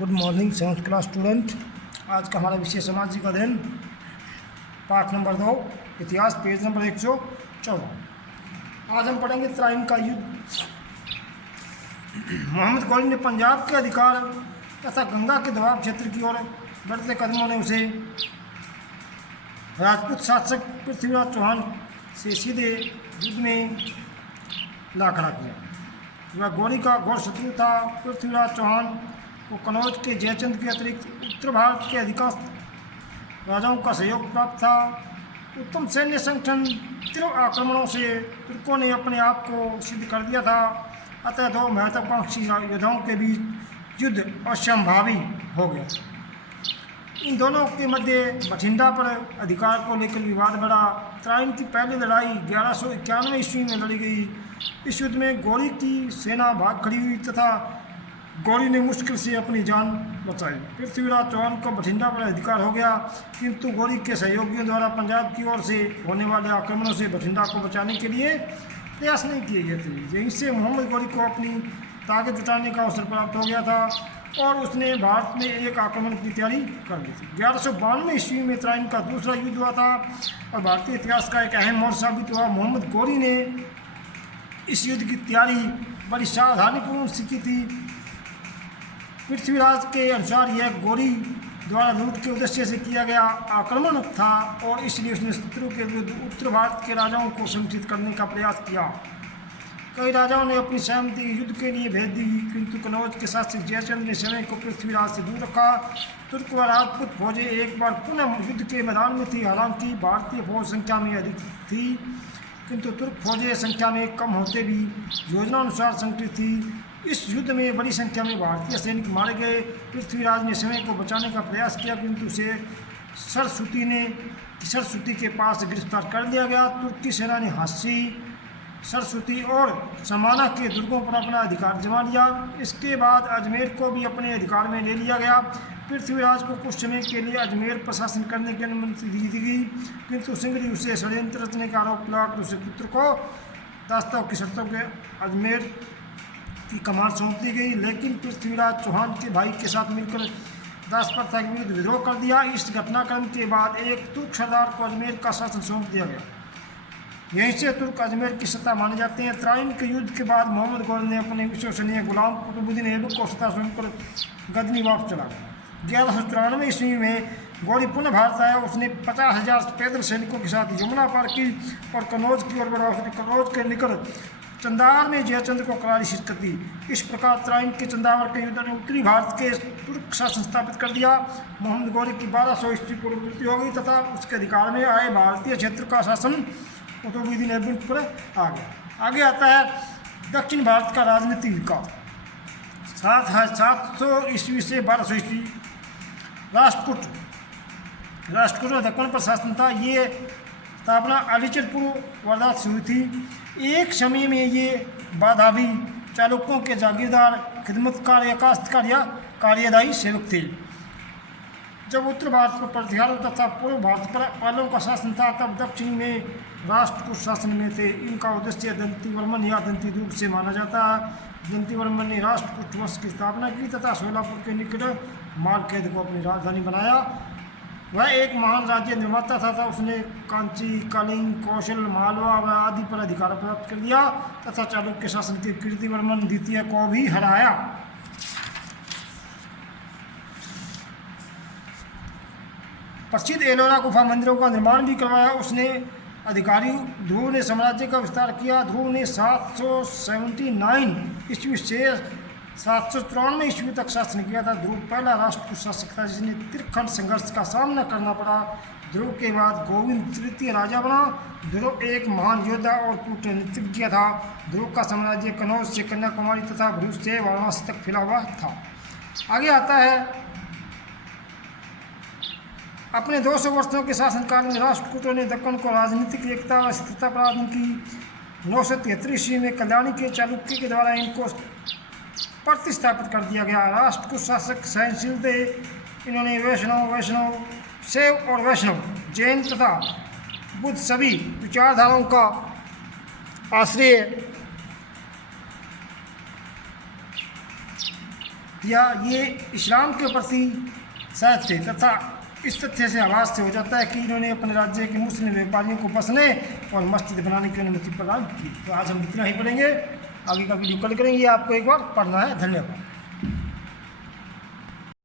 Good morning 7th class student. आज का हमारा विषय सामाजिक अध्ययन, पाठ नंबर 2, इतिहास, पेज नंबर 114। आज हम पढ़ेंगे तराइन का युद्ध। मोहम्मद गौरी ने पंजाब के अधिकार तथा गंगा के दबाव क्षेत्र की ओर बढ़ते कदमों ने उसे राजपूत शासक पृथ्वीराज चौहान से सीधे युद्ध में ला खड़ा किया। वह गौरी का घोर शत्रु था। पृथ्वीराज चौहान को कन्नौज के जयचंद के अतिरिक्त उत्तर भारत के अधिकांश राजाओं का सहयोग प्राप्त था। उत्तम सैन्य संगठन, तीव्र आक्रमणों से तुर्कों ने अपने आप को सिद्ध कर दिया था। अतः दो महत्वाकांक्षी योद्धाओं के बीच युद्ध असंभावी हो गया। इन दोनों के मध्य बठिंडा पर अधिकार को लेकर विवाद बढ़ा। तराइन की पहली लड़ाई 1191 ईस्वी में लड़ी गई। इस युद्ध में गौरी की सेना भाग खड़ी हुई तथा गौरी ने मुश्किल से अपनी जान बचाई। पृथ्वीराज चौहान को बठिंडा पर अधिकार हो गया, किंतु गौरी के सहयोगियों द्वारा पंजाब की ओर से होने वाले आक्रमणों से बठिंडा को बचाने के लिए प्रयास नहीं किए गए थे। यहीं से मोहम्मद गौरी को अपनी ताकत जुटाने का अवसर प्राप्त हो गया था और उसने भारत में एक आक्रमण की तैयारी कर ली थी। 1192 ईस्वी में तराइन का दूसरा युद्ध हुआ था और भारतीय इतिहास का एक अहम मोड़ साबित हुआ। मोहम्मद गौरी ने इस युद्ध की तैयारी बड़ी सावधानीपूर्वक से की थी। पृथ्वीराज के अनुसार यह गौरी द्वारा लूट के उद्देश्य से किया गया आक्रमण था और इसलिए उसने शत्रु के विरुद्ध उत्तर भारत के राजाओं को संगठित करने का प्रयास किया। कई राजाओं ने अपनी सहमति युद्ध के लिए भेज दी, किंतु कन्नौज के शासक जयचंद ने समय को पृथ्वीराज से दूर रखा। तुर्क व राजपूत फौजें एक बार पुनः युद्ध के मैदान में थी। हालांकि भारतीय फौज संख्या में अधिक थी, किंतु तुर्क फौजें संख्या में कम होते भी योजनानुसार संगठित थी। इस युद्ध में बड़ी संख्या में भारतीय सैनिक मारे गए। पृथ्वीराज ने समय को बचाने का प्रयास किया, किंतु उसे सरस्वती के पास गिरफ्तार कर लिया गया। तुर्की सेना ने हांसी, सरस्वती और समाना के दुर्गों पर अपना अधिकार जमा लिया। इसके बाद अजमेर को भी अपने अधिकार में ले लिया गया। पृथ्वीराज को कुछ समय के लिए अजमेर प्रशासन करने की अनुमति दी गई, किंतु सिंगरी उसे षड्यंत्र रचने का आरोप लगाकर उसे पुत्र को दास्ताव की शर्तों के अजमेर की कमान सौंप दी गई। लेकिन पृथ्वीराज चौहान के भाई के साथ मिलकर दास प्रथा के विरुद्ध विद्रोह कर दिया। इस घटनाक्रम के बाद एक तुर्क सरदार को अजमेर का शासन सौंप दिया गया। यहीं से तुर्क अजमेर की सत्ता माने जाते हैं। तराइन के युद्ध के बाद मोहम्मद गौरी ने अपने विश्वसनीय गुलाम कुतुबुद्दीन ऐबक को सत्ता सौंप कर गजनी वापस चला गया। 1193 ईस्वी में गौरी पुनः भारत आया। उसने 50,000 पैदल सैनिकों के साथ यमुना पार की और कन्नौज की ओर बढ़ा। उसने कन्नौज के निकट चंदावर में जयचंद्र को करारी शिकस्त दी। इस प्रकार तराइन के चंदावर के युद्ध ने उत्तरी भारत के तुर्क शासन स्थापित कर दिया। मोहम्मद गौरी की 1200 ईस्वी पूर्व मृत्यु हो गई तथा उसके अधिकार में आए भारतीय क्षेत्र का शासन कुतुबुद्दीन ऐबक पर आ गया। आगे आता है दक्षिण भारत का राजनीतिक विकास। 700 ईस्वी से 1200 ईस्वी राष्ट्रकूट में दक्कन पर शासन था। ये स्थापना अलीचरपुर वर्धा से हुई थी। एक समय में ये बाधावी चालुक्यों के जागीरदार, खिदमतकार या काश्तकार या कार्यदायी सेवक थे। जब उत्तर भारत पर प्रतिहार होता था, पूर्व भारत पर पालों का शासन था, तब दक्षिणी में राष्ट्रकूट शासन में थे। इनका उद्देश्य दंतीवर्मन या दंतीदुर्ग से माना जाता है। दंतीवर्मन ने राष्ट्रकूट वंश की स्थापना की तथा सोलापुर के निकट मालखेद को अपनी राजधानी बनाया। वह एक महान राज्य निर्माता था। उसने कांची, कलिंग, कौशल, मालवा व आदि पर अधिकार प्राप्त कर लिया तथा चालुक्य शासन के कीर्तिवर्मन द्वितीय को भी हराया। प्रसिद्ध एलोरा गुफा मंदिरों का निर्माण भी करवाया। उसने अधिकारी ध्रुव ने साम्राज्य का विस्तार किया। ध्रुव ने 779 ईस्वी से 794 ईस्वी तक शासन किया था। ध्रुव पहला राष्ट्रकूट शासक था जिसने त्रिखंड संघर्ष का सामना करना पड़ा। ध्रुव के बाद गोविंद तृतीय राजा बना। ध्रुव एक महान योद्धा और कूटनीतिज्ञ था। ध्रुव का साम्राज्य कन्नौज से कन्याकुमारी तथा भरूच से वाराणसी तक फैला हुआ था। आगे आता है अपने 200 वर्षों के शासनकाल में राष्ट्रकूटों ने दक्कन को राजनीतिक एकता व स्थिरता प्रदान की। 973 ईस्वी में कल्याणी के चालुक्य के द्वारा इनको प्रतिस्थापित कर दिया गया। राष्ट्रकूट शासक सहनशील थे। इन्होंने वैष्णव, शैव और वैष्णव, जैन तथा बुद्ध सभी विचारधाराओं का आश्रय या ये इस्लाम के प्रति शायद थे, तथा इस तथ्य से आभास से हो जाता है कि इन्होंने अपने राज्य के मुस्लिम व्यापारियों को बसने और मस्जिद बनाने की अनुमति प्रदान की। तो आज हम इतना ही पढ़ेंगे, आगे का वीडियो कल करेंगे, आपको एक बार पढ़ना है। धन्यवाद।